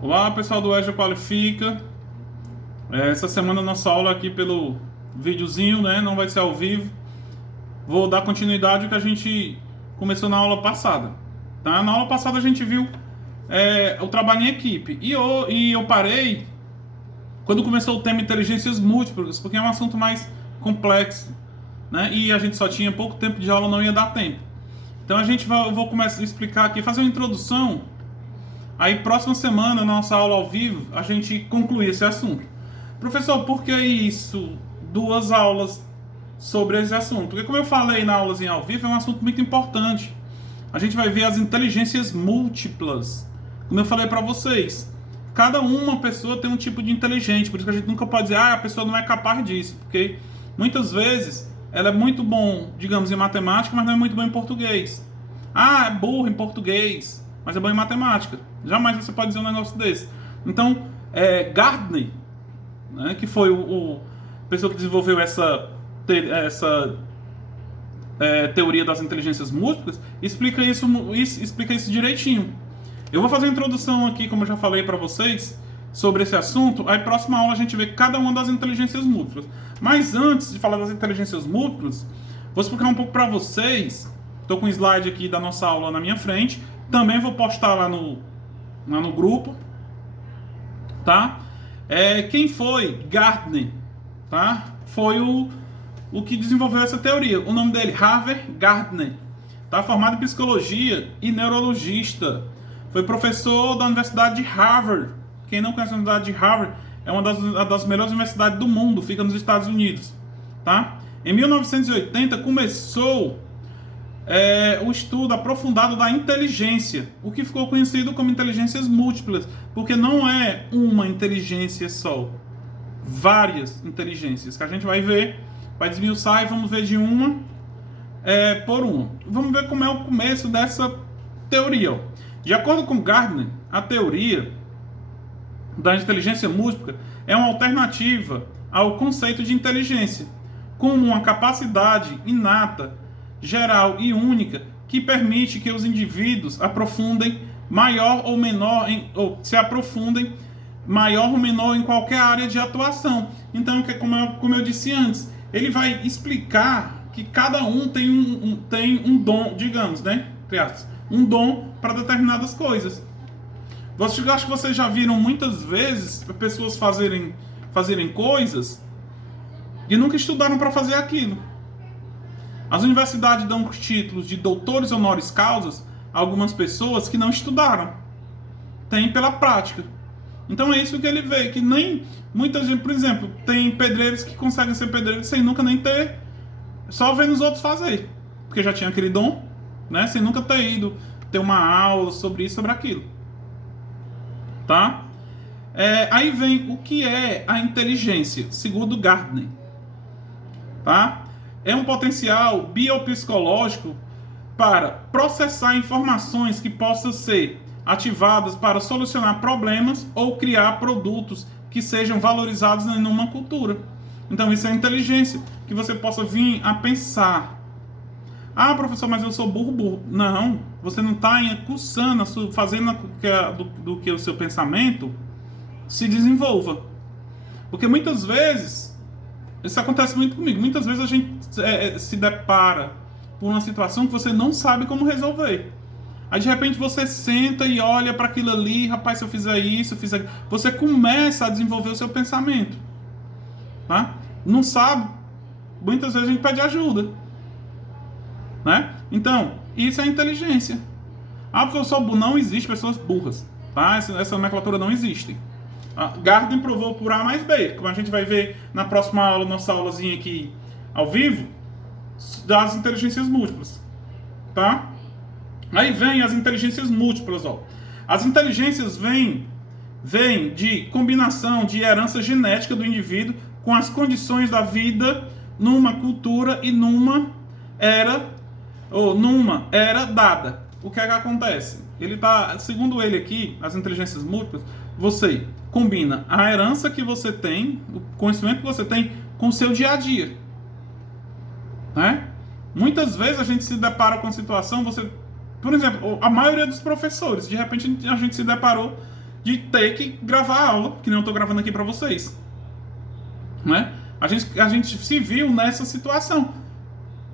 Olá, pessoal do EJA Qualifica. Essa semana nossa aula aqui pelo videozinho, né? Não vai ser ao vivo. Vou dar continuidade ao que a gente começou na aula passada. Tá? Na aula passada a gente viu o trabalho em equipe. E eu parei quando começou o tema inteligências múltiplas, porque é um assunto mais complexo, né? E a gente só tinha pouco tempo de aula, não ia dar tempo. Então eu vou começar a explicar aqui, fazer uma introdução. Aí, próxima semana, na nossa aula ao vivo, a gente conclui esse assunto. Professor, por que isso? Duas aulas sobre esse assunto? Porque, como eu falei na aulazinha ao vivo, é um assunto muito importante. A gente vai ver as inteligências múltiplas. Como eu falei para vocês, cada uma pessoa tem um tipo de inteligente. Por isso que a gente nunca pode dizer, a pessoa não é capaz disso. Porque, muitas vezes, ela é muito bom, digamos, em matemática, mas não é muito bom em português. É burro em português, mas é bom em matemática. Jamais você pode dizer um negócio desse. Então, Gardner, né, que foi o pessoa que desenvolveu essa teoria das inteligências múltiplas, explica isso direitinho. Eu vou fazer uma introdução aqui, como eu já falei para vocês, sobre esse assunto. Aí, próxima aula, a gente vê cada uma das inteligências múltiplas. Mas antes de falar das inteligências múltiplas, vou explicar um pouco para vocês. Estou com um slide aqui da nossa aula na minha frente. Também vou postar lá no grupo, tá? Quem foi Gardner, tá? Foi o que desenvolveu essa teoria. O nome dele, Harvey Gardner, tá? Formado em psicologia e neurologista. Foi professor da Universidade de Harvard. Quem não conhece a Universidade de Harvard, é uma das melhores universidades do mundo, fica nos Estados Unidos, tá? Em 1980 começou o estudo aprofundado da inteligência, o que ficou conhecido como inteligências múltiplas, porque não é uma inteligência só, várias inteligências, que a gente vai ver, vai desmiuçar e vamos ver de uma por uma. Vamos ver como é o começo dessa teoria. Ó. De acordo com Gardner, a teoria da inteligência múltipla é uma alternativa ao conceito de inteligência, como uma capacidade inata, geral e única que permite que os indivíduos aprofundem maior ou menor se aprofundem maior ou menor em qualquer área de atuação. Então, como eu disse antes, ele vai explicar que cada um tem um dom, digamos, né? Um dom para determinadas coisas. Acho que vocês já viram muitas vezes pessoas fazerem coisas e nunca estudaram para fazer aquilo. As universidades dão títulos de doutores honoris causa a algumas pessoas que não estudaram. Tem pela prática. Então é isso que ele vê, que nem muita gente, por exemplo, tem pedreiros que conseguem ser pedreiros sem nunca nem ter, só vendo os outros fazer. Porque já tinha aquele dom, né? Sem nunca ter ido ter uma aula sobre isso, sobre aquilo. Tá? Aí vem o que é a inteligência, segundo Gardner. Tá? É um potencial biopsicológico para processar informações que possam ser ativadas para solucionar problemas ou criar produtos que sejam valorizados em uma cultura. Então isso é inteligência, que você possa vir a pensar. Professor, mas eu sou burro. Não, você não está acursando, fazendo do que o seu pensamento se desenvolva. Porque muitas vezes, isso acontece muito comigo, muitas vezes a gente se depara por uma situação que você não sabe como resolver. Aí de repente você senta e olha para aquilo ali, rapaz, se eu fizer isso, você começa a desenvolver o seu pensamento. Tá? Não sabe, muitas vezes a gente pede ajuda. Né? Então, isso é inteligência. Professor, não existe pessoas burras. Tá? Essa nomenclatura não existe. Gardner provou por A mais B, como a gente vai ver na próxima aula, nossa aulazinha aqui ao vivo, das inteligências múltiplas. Tá? Aí vem as inteligências múltiplas. Ó. As inteligências vêm de combinação de herança genética do indivíduo com as condições da vida numa cultura e numa era dada. O que é que acontece? Segundo ele aqui, as inteligências múltiplas, você combina a herança que você tem, o conhecimento que você tem, com o seu dia a dia. Né? Muitas vezes a gente se depara com a situação, por exemplo, a maioria dos professores, de repente a gente se deparou de ter que gravar a aula, que nem eu estou gravando aqui para vocês. Né? A gente se viu nessa situação.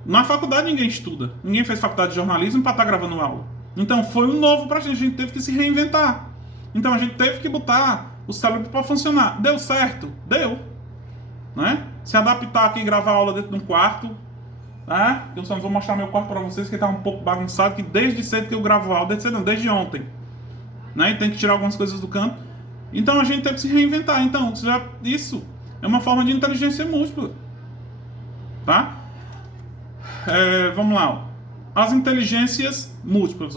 Na faculdade ninguém estuda. Ninguém fez faculdade de jornalismo para estar gravando aula. Então foi um novo pra gente. A gente teve que se reinventar. Então a gente teve que botar o cérebro para funcionar. Deu certo? Deu. Né? Se adaptar aqui e gravar aula dentro de um quarto. Né? Eu só não vou mostrar meu quarto para vocês, que está um pouco bagunçado, que desde cedo que eu gravo aula, desde ontem. Né? E tem que tirar algumas coisas do canto. Então a gente teve que se reinventar. Então isso é uma forma de inteligência múltipla. Tá? Vamos lá. As inteligências múltiplas.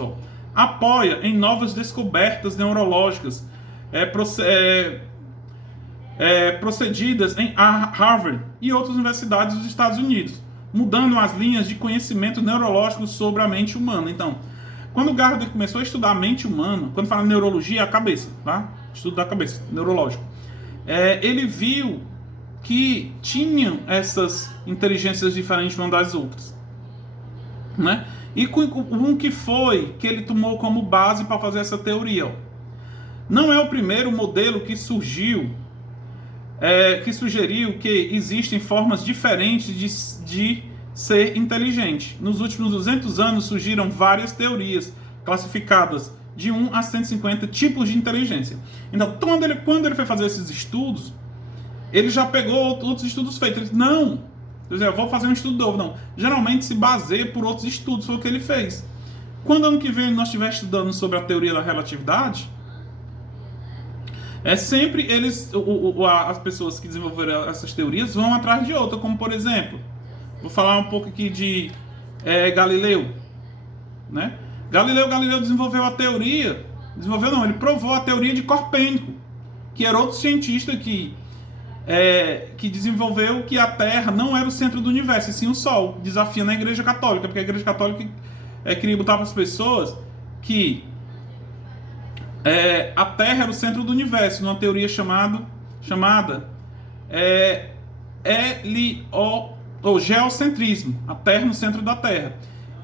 Apoia em novas descobertas neurológicas procedidas em Harvard e outras universidades dos Estados Unidos, mudando as linhas de conhecimento neurológico sobre a mente humana. Então, quando o Gardner começou a estudar a mente humana, quando fala neurologia, é a cabeça, tá? Estudo da cabeça, neurológico. Ele viu que tinham essas inteligências diferentes umas das outras. Né? E um que foi que ele tomou como base para fazer essa teoria. Não é o primeiro modelo que surgiu, que sugeriu que existem formas diferentes de ser inteligente. Nos últimos 200 anos surgiram várias teorias classificadas de 1 a 150 tipos de inteligência. Então, quando ele foi fazer esses estudos, ele já pegou outros estudos feitos. Ele disse, não, eu vou fazer um estudo novo. Não. Geralmente se baseia por outros estudos, foi o que ele fez. Quando ano que vem nós estiver estudando sobre a teoria da relatividade, sempre as pessoas que desenvolveram essas teorias vão atrás de outra, como por exemplo, vou falar um pouco aqui de Galileu. Né? Galileu desenvolveu a teoria, ele provou a teoria de Copérnico, que era outro cientista que desenvolveu que a Terra não era o centro do universo, e sim o Sol, desafiando a Igreja Católica, porque a Igreja Católica queria botar para as pessoas que a Terra era o centro do universo, numa teoria chamada geocentrismo, a Terra no centro da Terra.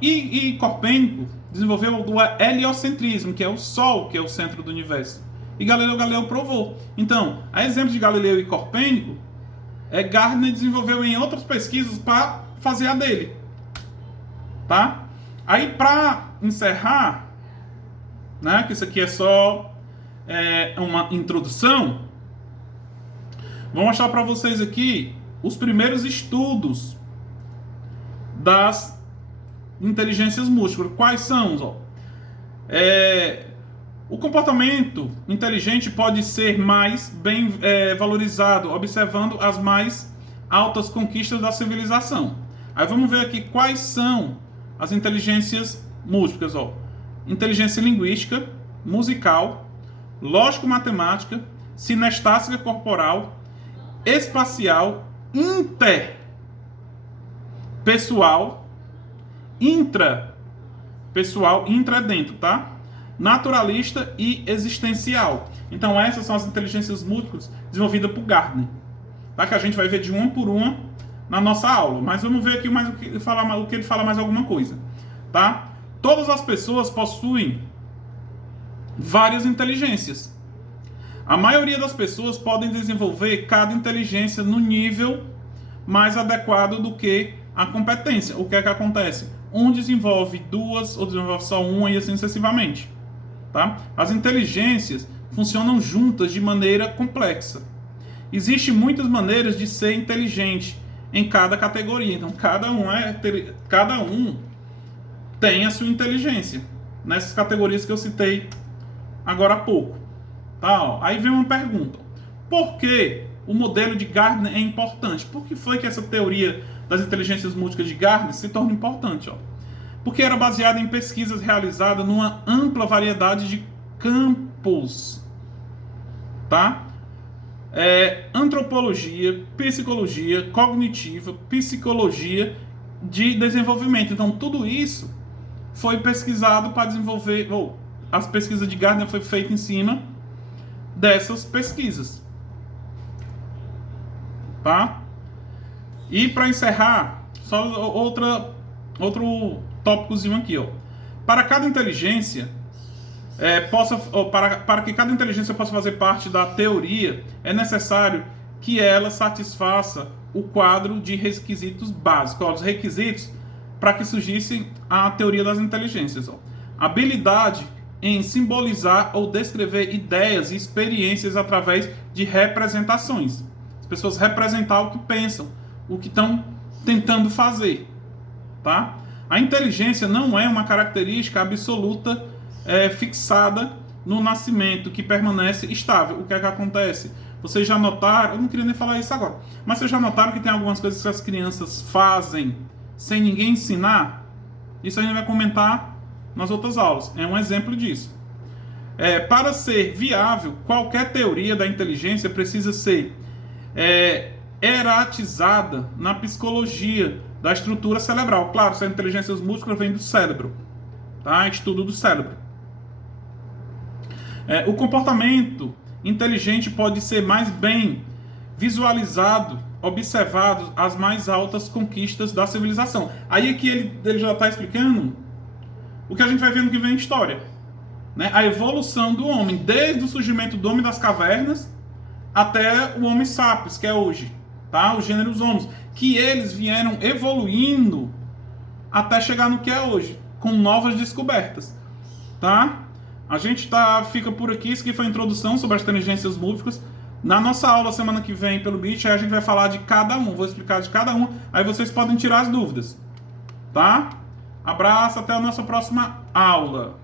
E Copérnico desenvolveu o heliocentrismo, que é o Sol, que é o centro do universo. E Galileu provou. Então, a exemplo de Galileu e Copérnico, Gardner desenvolveu em outras pesquisas para fazer a dele. Tá? Aí, para encerrar, né, que isso aqui é só uma introdução, vou mostrar para vocês aqui os primeiros estudos das inteligências múltiplas. Quais são? O comportamento inteligente pode ser mais bem valorizado, observando as mais altas conquistas da civilização. Aí vamos ver aqui quais são as inteligências múltiplas. Inteligência linguística, musical, lógico-matemática, sinestésica corporal, espacial, interpessoal, intrapessoal, intra dentro, tá? Naturalista e existencial. Então essas são as inteligências múltiplas desenvolvidas por Gardner, tá? Que a gente vai ver de uma por uma na nossa aula, mas vamos ver aqui mais o que ele fala mais alguma coisa, tá? Todas as pessoas possuem várias inteligências. A maioria das pessoas podem desenvolver cada inteligência no nível mais adequado do que a competência. O que é que acontece? Um desenvolve duas, ou desenvolve só uma e assim sucessivamente. Tá? As inteligências funcionam juntas de maneira complexa. Existem muitas maneiras de ser inteligente em cada categoria. Então, cada um tem a sua inteligência nessas categorias que eu citei agora há pouco. Tá? Aí vem uma pergunta. Por que o modelo de Gardner é importante? Por que foi que essa teoria das inteligências múltiplas de Gardner se torna importante? Porque era baseada em pesquisas realizadas numa ampla variedade de campos. Tá? Antropologia, psicologia cognitiva, psicologia de desenvolvimento. Então, tudo isso foi pesquisado para desenvolver... as pesquisas de Gardner foi feita em cima dessas pesquisas. Tá? E para encerrar, só outro tópicozinho aqui. Para cada inteligência, para que cada inteligência possa fazer parte da teoria, é necessário que ela satisfaça o quadro de requisitos básicos. Os requisitos para que surgisse a teoria das inteligências. Habilidade em simbolizar ou descrever ideias e experiências através de representações. As pessoas representar o que pensam, o que estão tentando fazer. Tá? A inteligência não é uma característica absoluta fixada no nascimento, que permanece estável. O que é que acontece? Vocês já notaram, eu não queria nem falar isso agora, mas vocês já notaram que tem algumas coisas que as crianças fazem sem ninguém ensinar? Isso a gente vai comentar nas outras aulas. É um exemplo disso. Para ser viável, qualquer teoria da inteligência precisa ser eratizada na psicologia da estrutura cerebral. Claro, se a inteligência múltipla vem do cérebro, tá? Estudo do cérebro. O comportamento inteligente pode ser mais bem visualizado, observado as mais altas conquistas da civilização. Aí é que ele já está explicando o que a gente vai vendo que vem em história, né? A evolução do homem, desde o surgimento do homem das cavernas até o Homo sapiens, que é hoje, tá? Os gêneros homos, que eles vieram evoluindo até chegar no que é hoje, com novas descobertas, tá? A gente fica por aqui. Isso aqui foi a introdução sobre as inteligências múltiplas. Na nossa aula semana que vem pelo Meet, a gente vai falar de cada um, vou explicar de cada um, aí vocês podem tirar as dúvidas, tá? Abraço, até a nossa próxima aula.